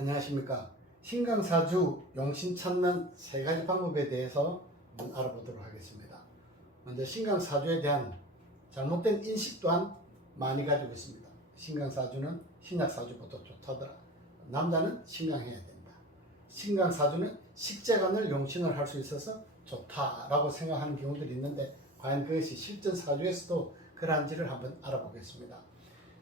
안녕하십니까. 신강사주 용신 찾는 세 가지 방법에 대해서 한번 알아보도록 하겠습니다. 먼저 신강사주에 대한 잘못된 인식 또한 많이 가지고 있습니다. 신강사주는 신약사주보다 좋다더라. 남자는 신강해야 된다. 신강사주는 식재간을 용신을 할 수 있어서 좋다라고 생각하는 경우들이 있는데 과연 그것이 실전 사주에서도 그러한지를 한번 알아보겠습니다.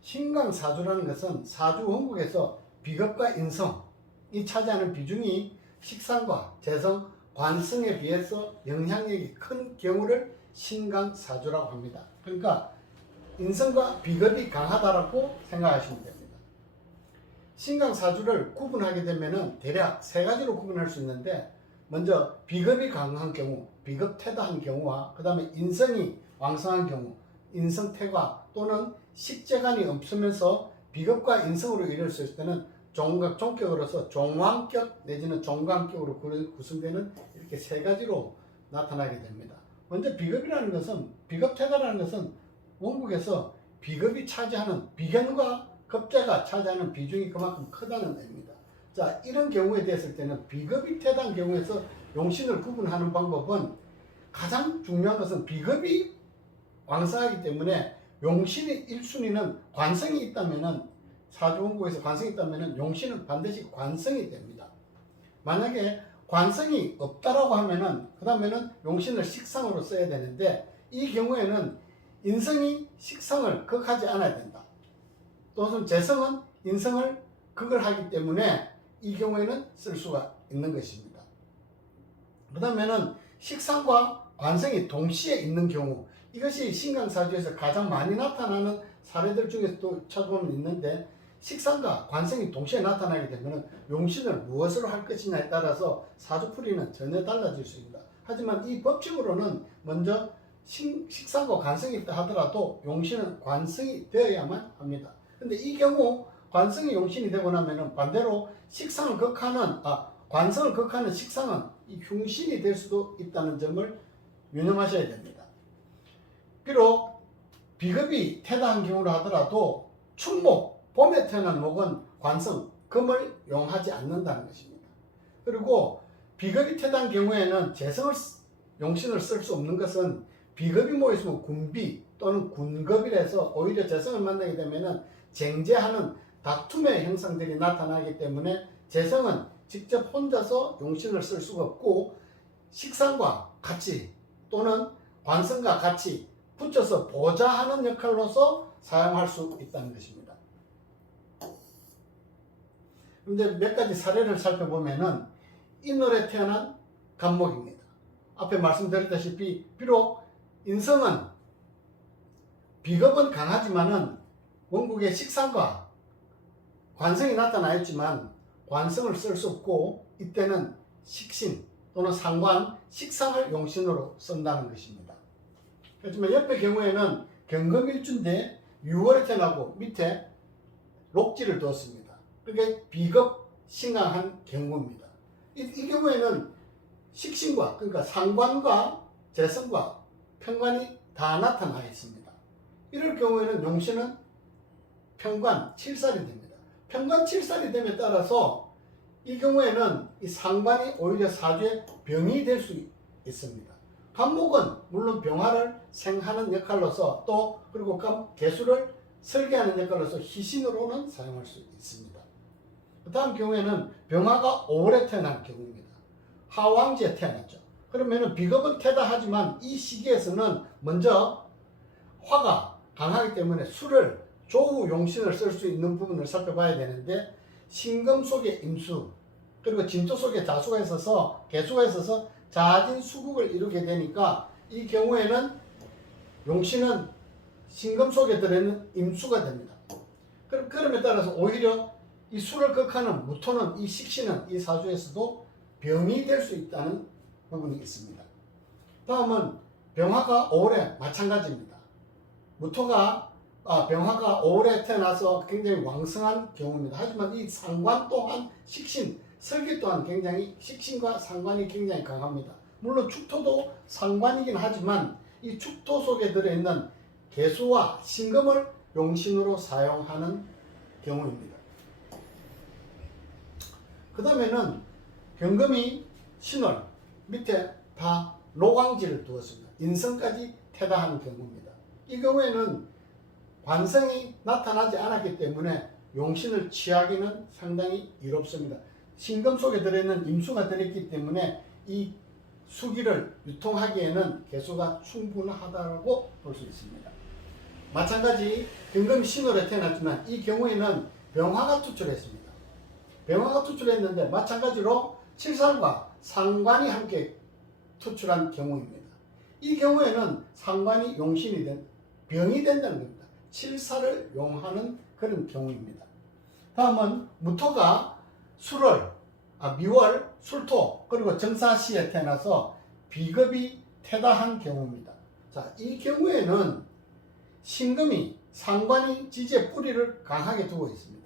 신강사주라는 것은 사주 원국에서 비겁과 인성이 차지하는 비중이 식상과 재성, 관성에 비해서 영향력이 큰 경우를 신강사주라고 합니다. 그러니까 인성과 비겁이 강하다라고 생각하시면 됩니다. 신강사주를 구분하게 되면 대략 세 가지로 구분할 수 있는데, 먼저 비겁이 강한 경우, 비겁태다한 경우와 그 다음에 인성이 왕성한 경우, 인성태과 또는 식재간이 없으면서 비겁과 인성으로 이룰 수 있을 때는 종격으로서 종왕격 내지는 종강격으로 구성되는 이렇게 세 가지로 나타나게 됩니다. 먼저 비겁이라는 것은, 비겁태다라는 것은 원국에서 비겁이 차지하는, 비견과 겁재가 차지하는 비중이 그만큼 크다는 의미입니다. 자, 이런 경우에 됐을 때는 비겁이 태다한 경우에서 용신을 구분하는 방법은, 가장 중요한 것은 비겁이 왕성하기 때문에 용신의 1순위는 관성이 있다면은, 사주원국에서 관성이 있다면은 용신은 반드시 관성이 됩니다. 만약에 관성이 없다라고 하면은 그 다음에는 용신을 식상으로 써야 되는데, 이 경우에는 인성이 식상을 극하지 않아야 된다. 또는 재성은 인성을 극을 하기 때문에 이 경우에는 쓸 수가 있는 것입니다. 그 다음에는 식상과 관성이 동시에 있는 경우, 이것이 신강사주에서 가장 많이 나타나는 사례들 중에서도 찾아보면 있는데, 식상과 관성이 동시에 나타나게 되면 용신을 무엇으로 할 것이냐에 따라서 사주풀이는 전혀 달라질 수 있습니다. 하지만 이 법칙으로는 먼저 식상과 관성이 있다 하더라도 용신은 관성이 되어야만 합니다. 근데 이 경우 관성이 용신이 되고 나면은 반대로 관성을 극하는 식상은 이 흉신이 될 수도 있다는 점을 유념하셔야 됩니다. 비록 비겁이 태다한 경우로 하더라도 축목, 봄에 태어난 목은 관성, 금을 용하지 않는다는 것입니다. 그리고 비겁이 태다한 경우에는 재성을, 용신을 쓸 수 없는 것은, 비겁이 모였으면 군비 또는 군겁이라서 오히려 재성을 만나게 되면은 쟁제하는 다툼의 형상들이 나타나기 때문에 재성은 직접 혼자서 용신을 쓸 수가 없고, 식상과 같이 또는 관성과 같이 붙여서 보좌하는 역할로서 사용할 수 있다는 것입니다. 그런데 몇 가지 사례를 살펴보면은 인월에 태어난 간목입니다. 앞에 말씀드렸다시피 비록 인성은, 비겁은 강하지만은 원국의 식상과 관성이 나타나 있지만 관성을 쓸 수 없고, 이때는 식신 또는 상관, 식상을 용신으로 쓴다는 것입니다. 그렇지만 옆의 경우에는 경금일주인데 6월에 태어나고 밑에 록지를 두었습니다. 그게 비겁 신강한 경우입니다. 이 경우에는 식신과, 그러니까 상관과 재성과 편관이 다 나타나 있습니다. 이럴 경우에는 용신은 편관 7살이 됩니다. 편관 7살이 됨에 따라서 이 경우에는 이 상관이 오히려 사주의 병이 될 수 있습니다. 간목은 물론 병화를 생하는 역할로서, 또 그리고 개수를 설계하는 역할로서 희신으로는 사용할 수 있습니다. 그 다음 경우에는 병화가 5월에 태어난 경우입니다. 하왕지에 태어났죠. 그러면은 비겁은 태다 하지만 이 시기에서는 먼저 화가 강하기 때문에 수를, 조후 용신을 쓸 수 있는 부분을 살펴봐야 되는데, 신금 속에 임수, 그리고 진토 속에 자수가 있어서, 개수가 있어서 자진 수국을 이루게 되니까 이 경우에는 용신은 신금 속에 들어있는 임수가 됩니다. 그럼에 따라서 오히려 이 수를 극하는 무토는, 이 식신은 이 사주에서도 병이 될 수 있다는 부분이 있습니다. 다음은 병화가 5월에 마찬가지입니다. 병화가 5월에 태어나서 굉장히 왕성한 경우입니다. 하지만 이 상관 또한 식신, 설계 또한 굉장히, 식신과 상관이 굉장히 강합니다. 물론 축토도 상관이긴 하지만 이 축토 속에 들어있는 개수와 신금을 용신으로 사용하는 경우입니다. 그 다음에는 경금이 신월 밑에 다 로광지를 두었습니다. 인성까지 태다하는 경우입니다. 이 경우에는 관성이 나타나지 않았기 때문에 용신을 취하기는 상당히 이롭습니다. 신금 속에 들어있는 임수가 들어있기 때문에 이 수기를 유통하기에는 개수가 충분하다고 볼 수 있습니다. 마찬가지 경금이 신월에 태어났지만 이 경우에는 병화가 투출했습니다. 병화가 투출했는데 마찬가지로 칠살과 상관이 함께 투출한 경우입니다. 이 경우에는 상관이 용신이 병이 된다는 겁니다. 칠살을 용하는 그런 경우입니다. 다음은 무토가 미월, 술토 그리고 정사시에 태어나서 비겁이 태다한 경우입니다. 자, 이 경우에는 신금이 상관이 지지의 뿌리를 강하게 두고 있습니다.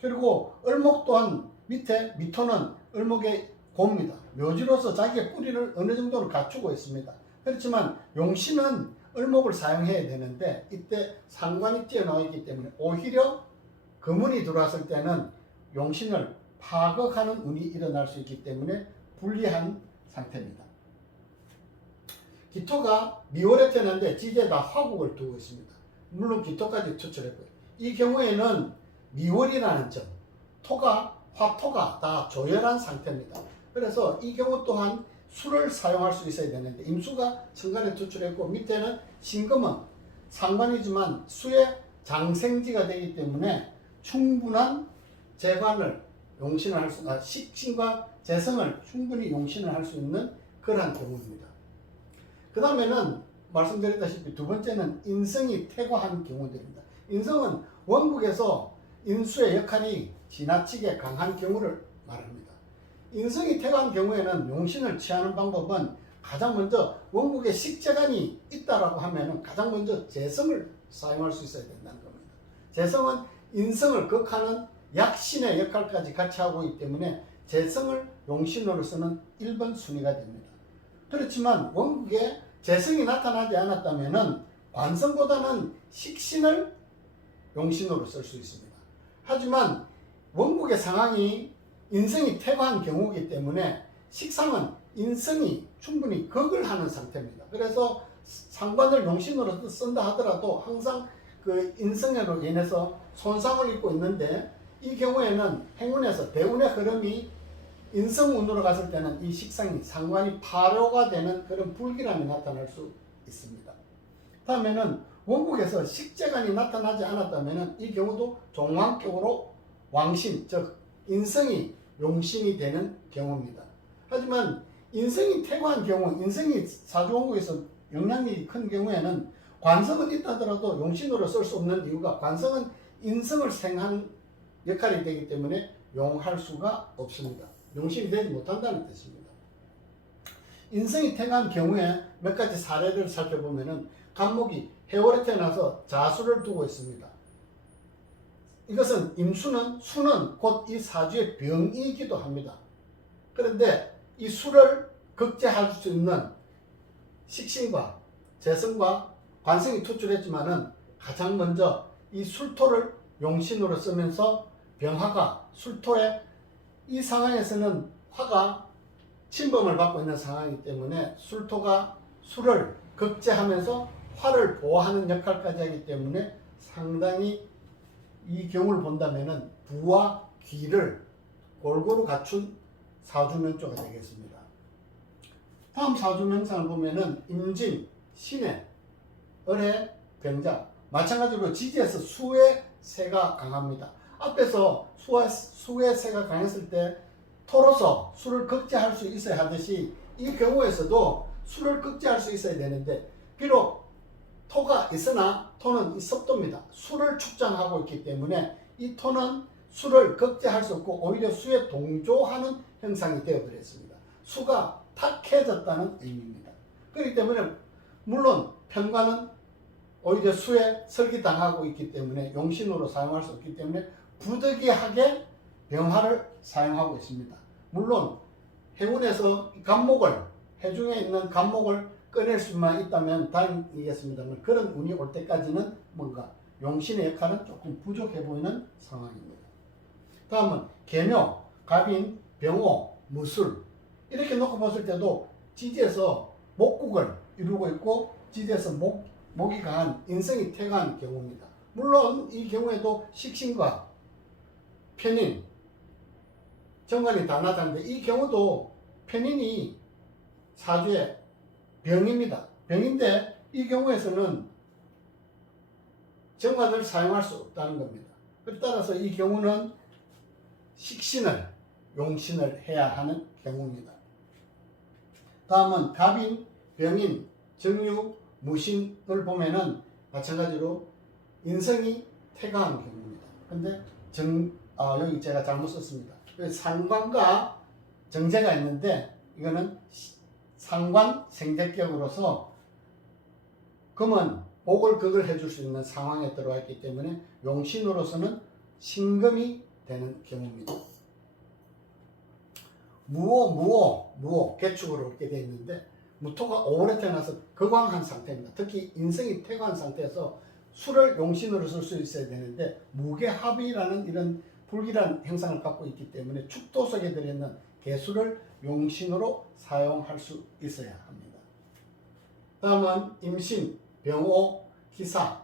그리고 을목 또한 밑에 미토는 을목의 고입니다. 묘지로서 자기의 뿌리를 어느 정도는 갖추고 있습니다. 그렇지만 용신은 을목을 사용해야 되는데 이때 상관이 뛰어나와 있기 때문에 오히려 금운이 들어왔을 때는 용신을 파극하는 운이 일어날 수 있기 때문에 불리한 상태입니다. 기토가 미월에 태어났는데 지지에다 화국을 두고 있습니다. 물론 기토까지 투출했고요. 이 경우에는 미월이라는 점, 화토가 다 조열한 상태입니다. 그래서 이 경우 또한 수를 사용할 수 있어야 되는데 임수가 천간에 투출했고 밑에는 신금은 상관이지만 수의 장생지가 되기 때문에 충분한 재관을 용신을 할 수, 식신과 재성을 충분히 용신을 할 수 있는 그러한 경우입니다. 그 다음에는 말씀드렸다시피 두 번째는 인성이 퇴과한 경우들입니다. 인성은 원국에서 인수의 역할이 지나치게 강한 경우를 말합니다. 인성이 퇴과한 경우에는 용신을 취하는 방법은 가장 먼저 원국에 식재간이 있다라고 하면은 가장 먼저 재성을 사용할 수 있어야 된다는 겁니다. 재성은 인성을 극하는 약신의 역할까지 같이 하고 있기 때문에 재성을 용신으로 쓰는 1번 순위가 됩니다. 그렇지만 원국에 재성이 나타나지 않았다면은 관성보다는 식신을 용신으로 쓸 수 있습니다. 하지만 원국의 상황이 인성이 퇴과한 경우이기 때문에 식상은 인성이 충분히 극을 하는 상태입니다. 그래서 상관을 용신으로 쓴다 하더라도 항상 그 인성으로 인해서 손상을 입고 있는데 이 경우에는 행운에서 대운의 흐름이 인성운으로 갔을 때는 이 식상이 상관이 파묘가 되는 그런 불길함이 나타날 수 있습니다. 다음에는 원국에서 식재간이 나타나지 않았다면 이 경우도 종황격으로 왕신, 즉 인성이 용신이 되는 경우입니다. 하지만 인성이 퇴과한 경우, 인성이 사주원국에서 영향력이 큰 경우에는 관성은 있다더라도 용신으로 쓸 수 없는 이유가 관성은 인성을 생한 역할이 되기 때문에 용할 수가 없습니다. 용신이 되지 못한다는 뜻입니다. 인성이 퇴과한 경우에 몇 가지 사례를 살펴보면은 간목이 해월에 태어나서 자수를 두고 있습니다. 이것은 수는 곧 이 사주의 병이기도 합니다. 그런데 이 수를 극제할 수 있는 식신과 재성과 관성이 투출했지만은 가장 먼저 이 술토를 용신으로 쓰면서 병화가 술토에 이 상황에서는 화가 침범을 받고 있는 상황이기 때문에 술토가 술을 극제하면서 화를 보호하는 역할까지 하기 때문에 상당히 이 경우를 본다면은 부와 귀를 골고루 갖춘 사주명조가 되겠습니다. 다음 사주명상을 보면은 임진, 신해, 을해, 병자 마찬가지로 지지에서 수의 세가 강합니다. 앞에서 수의 세가 강했을 때 토로서 수를 극제할 수 있어야 하듯이 이 경우에서도 수를 극제할 수 있어야 되는데 비록 토가 있으나 토는 이 습도입니다. 수를 축전하고 있기 때문에 이 토는 수를 극제할 수 없고 오히려 수에 동조하는 형상이 되어버렸습니다. 수가 탁해졌다는 의미입니다. 그렇기 때문에 물론 편관은 오히려 수에 설기당하고 있기 때문에 용신으로 사용할 수 없기 때문에 부득이하게 병화를 사용하고 있습니다. 물론 해운에서 간목을 해중에 있는 간목을 꺼낼 수만 있다면 다행이겠습니다만 그런 운이 올 때까지는 뭔가 용신의 역할은 조금 부족해 보이는 상황입니다. 다음은 계묘, 갑인, 병호, 무술 이렇게 놓고 봤을 때도 지지에서 목국을 이루고 있고 지지에서 목이 강한 인성이 태가한 경우입니다. 물론 이 경우에도 식신과 편인, 정관이 다 나타나는데 이 경우도 편인이 사주의 병입니다. 병인데 이 경우에서는 정관을 사용할 수 없다는 겁니다. 따라서 이 경우는 식신을, 용신을 해야 하는 경우입니다. 다음은 갑인, 병인, 정유, 무신을 보면은 마찬가지로 인성이 태가한 경우입니다. 근데 여기 제가 잘못 썼습니다. 상관과 정제가 있는데 이거는 상관 생제격으로서 금은 복을 극을 해줄 수 있는 상황에 들어와 있기 때문에 용신으로서는 신금이 되는 경우입니다. 무오 개축으로 이렇게 되어 있는데 무토가 5월에 태어나서 거광한 상태입니다. 특히 인성이 태광한 상태에서 수를 용신으로 쓸 수 있어야 되는데 무게합이라는 이런 불길한 형상을 갖고 있기 때문에 축토석에 들어있는 개수를 용신으로 사용할 수 있어야 합니다. 다음은 임신, 병호, 기사,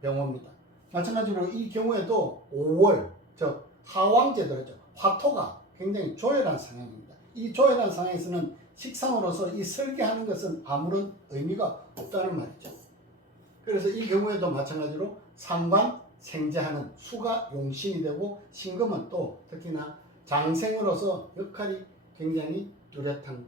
병호입니다. 마찬가지로 이 경우에도 5월, 즉 하왕제도죠. 화토가 굉장히 조열한 상황입니다. 이 조열한 상황에서는 식상으로서 이 설계하는 것은 아무런 의미가 없다는 말이죠. 그래서 이 경우에도 마찬가지로 상관, 생제하는 수가 용신이 되고 신금은 또 특히나 장생으로서 역할이 굉장히 뚜렷한